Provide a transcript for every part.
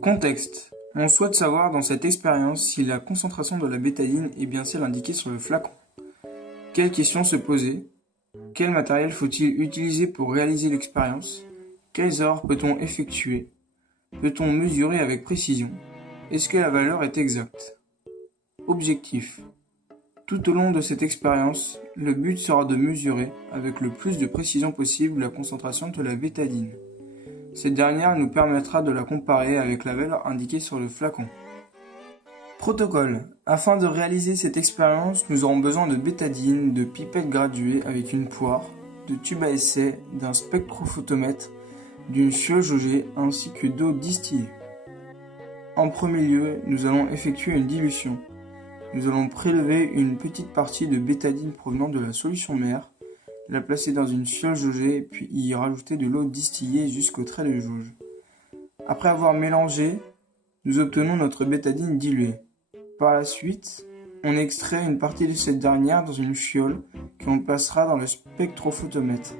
Contexte. On souhaite savoir dans cette expérience si la concentration de la bétaïne est bien celle indiquée sur le flacon. Quelles questions se poser? Quel matériel faut-il utiliser pour réaliser l'expérience? Quelles erreurs peut-on effectuer? Peut-on mesurer avec précision? Est-ce que la valeur est exacte? Objectif. Tout au long de cette expérience, le but sera de mesurer avec le plus de précision possible la concentration de la bétadine. Cette dernière nous permettra de la comparer avec la valeur indiquée sur le flacon. Protocole. Afin de réaliser cette expérience, nous aurons besoin de bétadine, de pipettes graduées avec une poire, de tubes à essai, d'un spectrophotomètre, d'une fiole jaugée ainsi que d'eau distillée. En premier lieu, nous allons effectuer une dilution. Nous allons prélever une petite partie de bétadine provenant de la solution mère, la placer dans une fiole jaugée puis y rajouter de l'eau distillée jusqu'au trait de jauge. Après avoir mélangé, nous obtenons notre bétadine diluée. Par la suite, on extrait une partie de cette dernière dans une fiole que l'on placera dans le spectrophotomètre.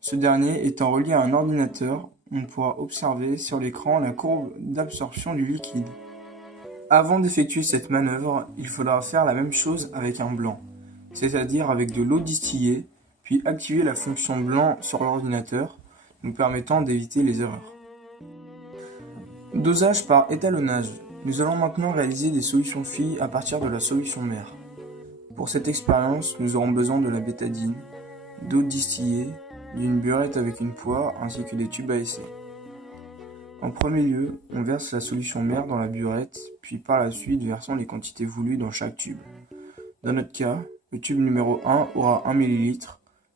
Ce dernier étant relié à un ordinateur, on pourra observer sur l'écran la courbe d'absorption du liquide. Avant d'effectuer cette manœuvre, il faudra faire la même chose avec un blanc, c'est-à-dire avec de l'eau distillée, puis activer la fonction blanc sur l'ordinateur, nous permettant d'éviter les erreurs. Dosage par étalonnage. Nous allons maintenant réaliser des solutions filles à partir de la solution mère. Pour cette expérience, nous aurons besoin de la bétadine, d'eau distillée, d'une burette avec une poire ainsi que des tubes à essai. En premier lieu, on verse la solution mère dans la burette, puis par la suite versons les quantités voulues dans chaque tube. Dans notre cas, le tube numéro 1 aura 1 ml,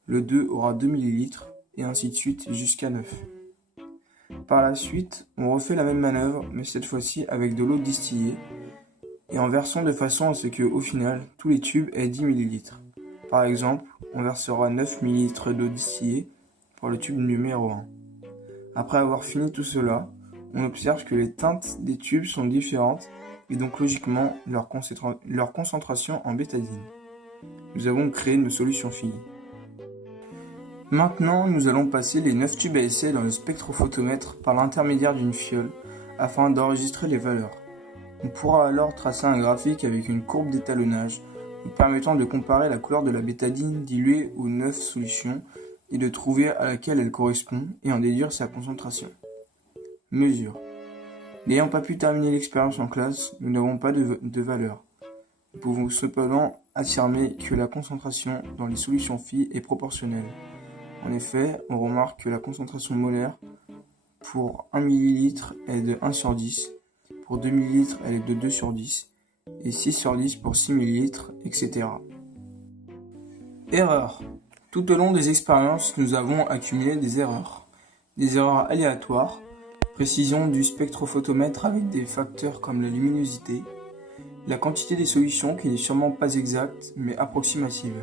le 2 aura 2 ml, et ainsi de suite jusqu'à 9. Par la suite, on refait la même manœuvre, mais cette fois-ci avec de l'eau distillée, et en versant de façon à ce que, au final, tous les tubes aient 10 ml. Par exemple, on versera 9 ml d'eau distillée pour le tube numéro 1. Après avoir fini tout cela, on observe que les teintes des tubes sont différentes et donc logiquement leur concentration en bétadine. Nous avons créé nos solutions filles. Maintenant, nous allons passer les 9 tubes à essai dans le spectrophotomètre par l'intermédiaire d'une fiole afin d'enregistrer les valeurs. On pourra alors tracer un graphique avec une courbe d'étalonnage nous permettant de comparer la couleur de la bétadine diluée aux 9 solutions et de trouver à laquelle elle correspond et en déduire sa concentration. Mesure. N'ayant pas pu terminer l'expérience en classe, nous n'avons pas de valeur. Nous pouvons cependant affirmer que la concentration dans les solutions filles est proportionnelle. En effet, on remarque que la concentration molaire pour 1 ml est de 1 sur 10, pour 2 ml elle est de 2 sur 10, et 6 sur 10 pour 6 ml, etc. Erreurs. Tout au long des expériences, nous avons accumulé des erreurs. Des erreurs aléatoires, précision du spectrophotomètre avec des facteurs comme la luminosité, la quantité des solutions qui n'est sûrement pas exacte mais approximative,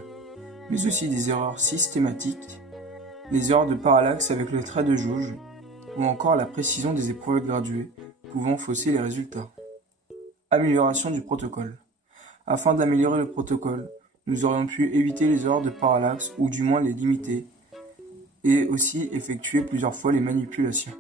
mais aussi des erreurs systématiques, les erreurs de parallaxe avec le trait de jauge, ou encore la précision des éprouvettes graduées, pouvant fausser les résultats. Amélioration du protocole. Afin d'améliorer le protocole, nous aurions pu éviter les erreurs de parallaxe ou du moins les limiter, et aussi effectuer plusieurs fois les manipulations.